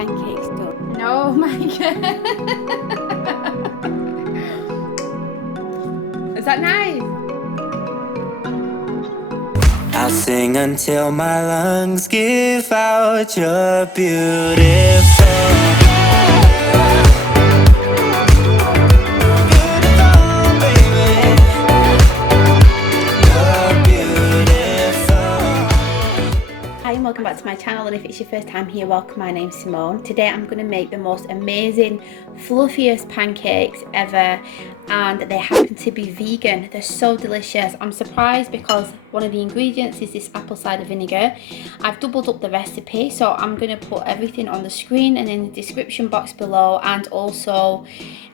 pancakes done. Oh my god. Is that nice? I'll sing until my lungs give out. You're beautiful. Hi and welcome back to my channel, and if it's your first time here, welcome. My name's Simone. Today I'm going to make the most amazing, fluffiest pancakes ever, and they happen to be vegan. They're so delicious. I'm surprised because one of the ingredients is this apple cider vinegar. I've doubled up the recipe, so I'm going to put everything on the screen and in the description box below, and also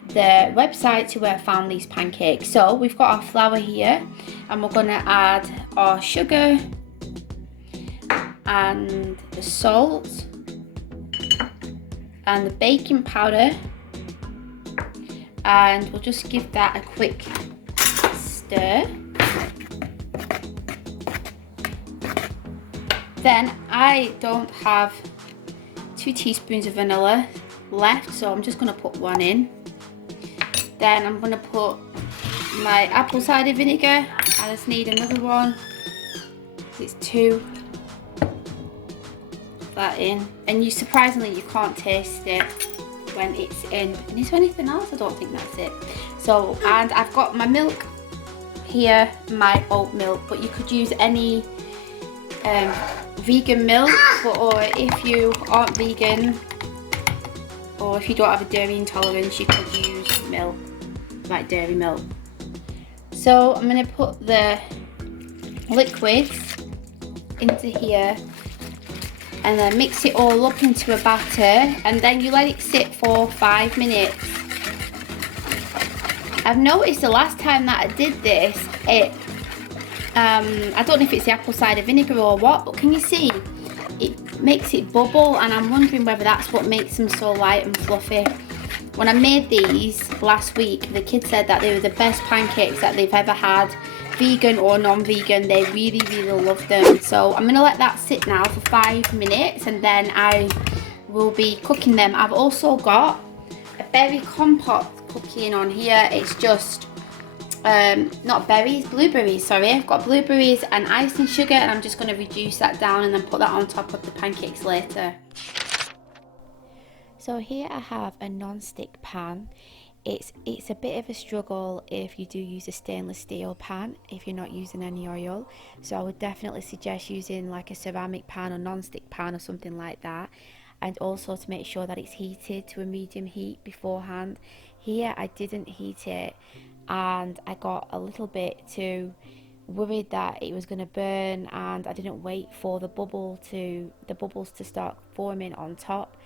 the website to where I found these pancakes. So we've got our flour here, and we're going to add our sugar and the salt and the baking powder, and we'll just give that a quick stir. Then I don't have 2 teaspoons of vanilla left, so I'm just going to put 1 in. Then I'm going to put my apple cider vinegar. I just need another one. It's 2. That in, and you surprisingly you can't taste it when it's in. And is there anything else? I don't think that's it. So, and I've got my milk here, my oat milk, but you could use any vegan milk, or if you aren't vegan, or if you don't have a dairy intolerance, you could use milk, like dairy milk. So I'm going to put the liquids into here and then mix it all up into a batter, and then you let it sit for 5 minutes. I've noticed the last time that I did this, I don't know if it's the apple cider vinegar or what, but can you see? It makes it bubble, and I'm wondering whether that's what makes them so light and fluffy. When I made these last week, the kids said that they were the best pancakes that they've ever had. Vegan or non-vegan, they really love them. So I'm gonna let that sit now for 5 minutes, and then I will be cooking them. I've also got a berry compote cooking on here. It's just not berries, blueberries, sorry. I've got blueberries and icing sugar, and I'm just going to reduce that down and then put that on top of the pancakes later. So here I have a non-stick pan. It's a bit of a struggle if you do use a stainless steel pan, if you're not using any oil. So I would definitely suggest using like a ceramic pan or non-stick pan or something like that. And also to make sure that it's heated to a medium heat beforehand. Here I didn't heat it, and I got a little bit too worried that it was going to burn, and I didn't wait for the bubbles to start forming on top,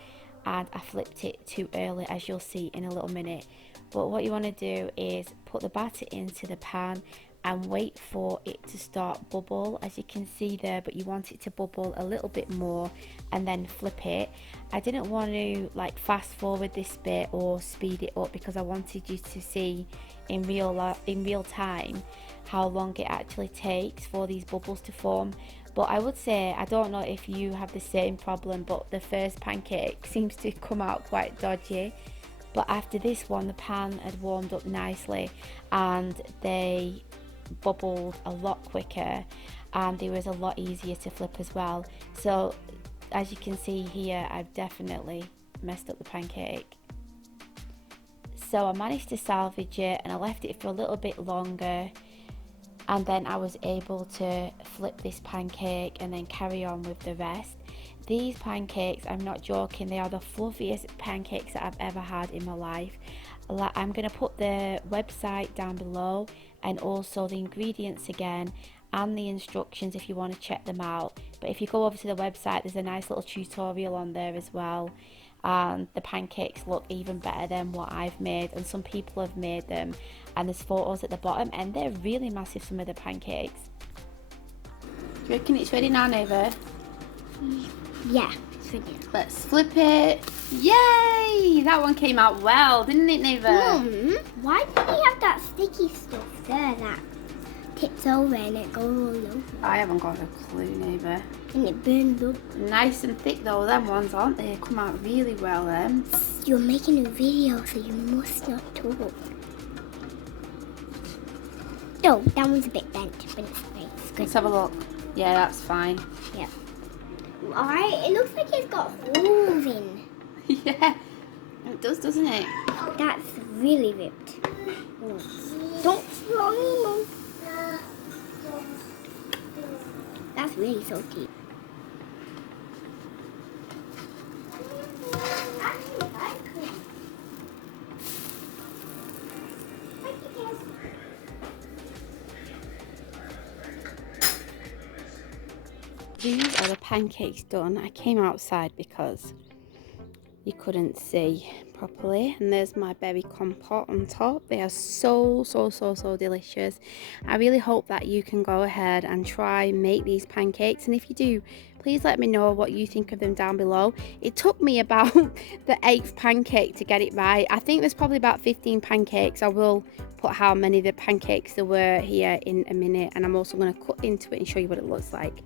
and I flipped it too early, as you'll see in a little minute. But what you want to do is put the batter into the pan and wait for it to start bubble, as you can see there, but you want it to bubble a little bit more and then flip it. I didn't want to like fast forward this bit or speed it up, because I wanted you to see in real time how long it actually takes for these bubbles to form. But I would say, I don't know if you have the same problem, but the first pancake seems to come out quite dodgy. But after this one, the pan had warmed up nicely and they bubbled a lot quicker, and it was a lot easier to flip as well. So as you can see here, I've definitely messed up the pancake. So I managed to salvage it, and I left it for a little bit longer, and then I was able to flip this pancake and then carry on with the rest. These pancakes, I'm not joking, they are the fluffiest pancakes that I've ever had in my life. I'm going to put the website down below, and also the ingredients again, and the instructions if you want to check them out. But if you go over to the website, there's a nice little tutorial on there as well. And the pancakes look even better than what I've made, and some people have made them, and there's photos at the bottom, and they're really massive, some of the pancakes. Do you reckon it's ready now, Neva? Yeah, it's ready. Let's flip it. Yay! That one came out well, didn't it, Neva? Mum, why did we have that sticky stuff there that tips over and it goes all over. I haven't got a clue, neighbour. And it burns up. Nice and thick though, them ones, aren't they? Come out really well, then. You're making a video, so you must not talk. Oh, that one's a bit bent, but it's great. It's good. Let's have a look. Yeah, that's fine. Yeah. Alright, it looks like it's got holes in. Yeah, it does, doesn't it? That's really ripped. Don't throw me, Mom. That's really salty. These are the pancakes done. I came outside because you couldn't see properly, and there's my berry compote on top. They are so delicious. I really hope that you can go ahead and try make these pancakes, and if you do, please let me know what you think of them down below. It took me about the 8th pancake to get it right. I think there's probably about 15 pancakes. I will put how many of the pancakes there were here in a minute, and I'm also going to cut into it and show you what it looks like.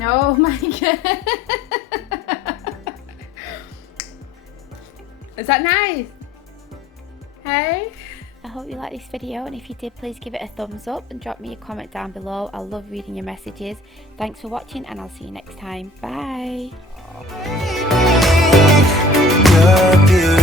Oh my god. Is that nice? Hey? I hope you liked this video, and if you did, please give it a thumbs up and drop me a comment down below. I love reading your messages. Thanks for watching, and I'll see you next time. Bye. You're beautiful.